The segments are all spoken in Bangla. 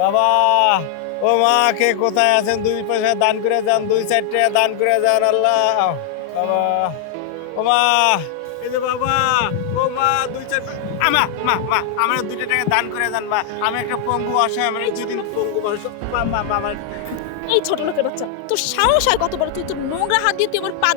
বাবা, ও মা, কে কোথায় আছেন? দুই পয়সা দান করে যান, দুই চার টাকা দান করে যান, আল্লাহ। বাবা, ও মা, এই যে বাবা, ও মা, দুই চার আমা মা মা আমার দুইটা টাকা দান করে যান, মা। আমি একটা পঙ্গু অসহায় আমার দুদিন পঙ্গু মানুষ মা মা আমার এই ছোট লোকের বাচ্চা, তোর সাহস হয় কত বড় তুই তোর নোংরা হাত দিয়ে তুই আমার পা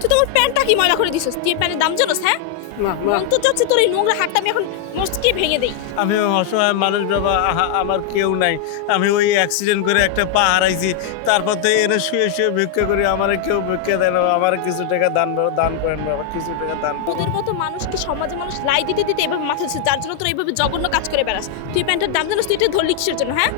তুই তোমার প্যান্টটা কি ময়লা করে দিছিস? তুই প্যান্টের দাম জানোস হ্যাঁ? মন তো যাচ্ছে তোর এই নোংরা হাতটা আমি এখন মস্তি ভেঙে দেই। আমি অসহায় মানুষ বাবা আহা, আমার কেউ নাই। আমি ওই অ্যাক্সিডেন্ট করে একটা পা হারাইছি তারপর তো এনে শুয়ে শুয়ে ভিক্ষা করি আমার কেউ ভিক্ষা দেয় না আমার কিছু টাকা দান দান করেন বাবা কিছু টাকা দান। তোদের মতো মানুষকে সমাজে মানুষ লাই দিতে দিতে এভাবে মাথা দিচ্ছে যার জন্য তোর এইভাবে জঘন্য কাজ করে বেড়াস? তুই প্যান্টের দাম জানোস তুই এটা ধরলি কিসের জন্য হ্যাঁ?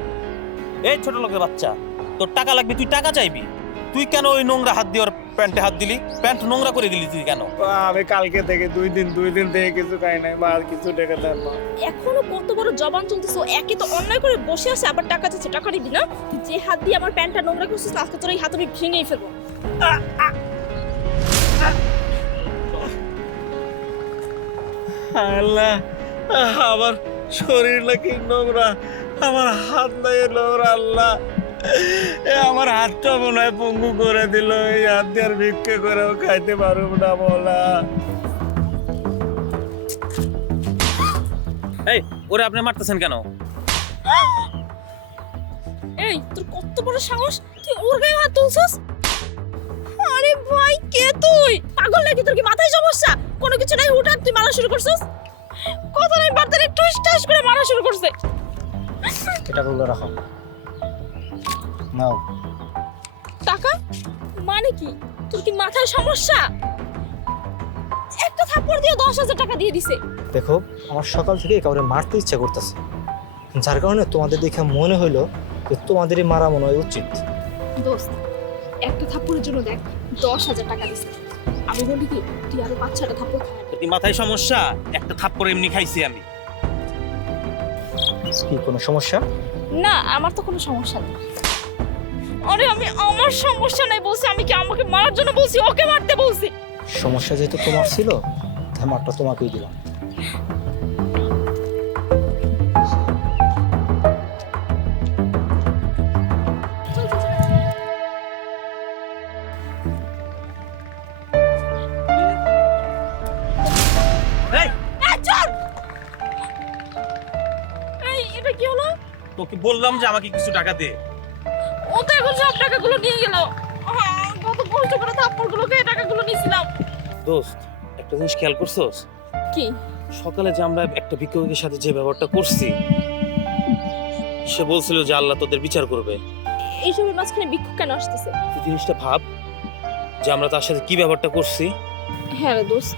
এই ছোট লোকের বাচ্চা তোর টাকা লাগবে তুই টাকা চাইবি? তুই কেন ওই নোংরা হাত দিয়ে ওর প্যান্টে হাত দিলি? প্যান্ট নোংরা করে দিলি তুই কেন? আমি কালকে থেকে দুই দিন দুই দিন থেকে কিছু খাই নাই বা আর কিছু টাকা দেন মা এখনও কত বড় জবান চলতেছে ও একে তো অন্যায় করে বসে আছে আবার টাকা চাচ্ছে টাকা নিবি না? তুই যে হাত দিয়ে আমার প্যান্টটা নোংরা করছিস না, আজকে তোর এই হাত আমি ভেঙেই ফেলব। আল্লাহ আমার শরীর নাকি নোংরা আমার হাত নাই নোংরা আল্লাহ। এ আমার হাতটা মনে হয় পঙ্গু করে দিল এই হাত দিয়ে আর ভিক্ষা করেও খাইতে পারব না বলা। এই ওরে আপনি মারতেছেন কেন? এই তোর কত বড় সাহস? তুই ওর গায়ে হাত তুলছিস? আরে ভাই কে তুই? পাগল নাকি? তোর কি মাথায় সমস্যা? কোনো কিছু নাই হুটহাট তুই মারা শুরু করছিস? কথা নাই বার্তা নেই টুস টাস করে মারা শুরু করছে? এটা বলে রাখো। নাও। টাকা? মানে কি? তোর কি মাথায় সমস্যা? একটা থাপ্পড় দিয়ে দশ হাজার টাকা দিয়ে দিছে। দেখো আমার সকাল থেকে কাউরে মারতে ইচ্ছা করতেছে। যার কারণে তোমাদের দেখে মনে হইল যে তোমাদেরই মারা মনে হয় উচিত। দোস্ত একটা থাপ্পড়ের জন্য দেখ দশ হাজার টাকা দিছে। আমি বলি কি তুই আরও পাঁচ ছটা থাপ্পড় খা তোর কি মাথায় সমস্যা? একটা থাপ্পড় এমনি খাইছি আমি। কি কোনো সমস্যা? না আমার তো কোনো সমস্যা নেই। আরে আমি আমার সমস্যা নাই বলছি আমি কি আমাকে মারার জন্য বলছি ওকে মারতে বলছি? সমস্যা যেহেতু তোমার ছিল তাই মারটা তোমাকেই দিলাম। এই! এই, চল! এই এটা কি হলো? তোকে বললাম যে আমাকে কিছু টাকা দে। ও তো এখন সব টাকাগুলো নিয়ে গেল। হ্যাঁ, কত কষ্ট করে থাপ্পড়গুলো খেয়ে টাকাগুলো নিয়েছিলাম। দোস্ত একটা জিনিস খেয়াল করছস? কি? সকালে যে আমরা একটা ভিক্ষুকের সাথে যে ব্যবহারটা করছি সে বলছিল যে আল্লাহ তোদের বিচার করবে। এইসবের মাঝখানে বিক্ষোভ কেন আসতেছে? তুই জিনিসটা ভাব যে আমরা তার সাথে কি ব্যবহারটা করছি। হ্যাঁ রে দোস্ত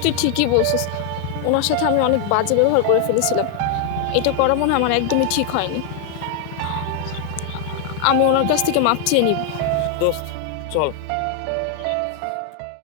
তুই ঠিকই বলছিস। ওনার সাথে আমি অনেক বাজে ব্যবহার করে ফেলেছিলাম। এটা করা মনে হয় আমার একদমই ঠিক হয়নি। আমি ওনার কাছ থেকে মাপ চেয়ে নিব। দোস্ত চল।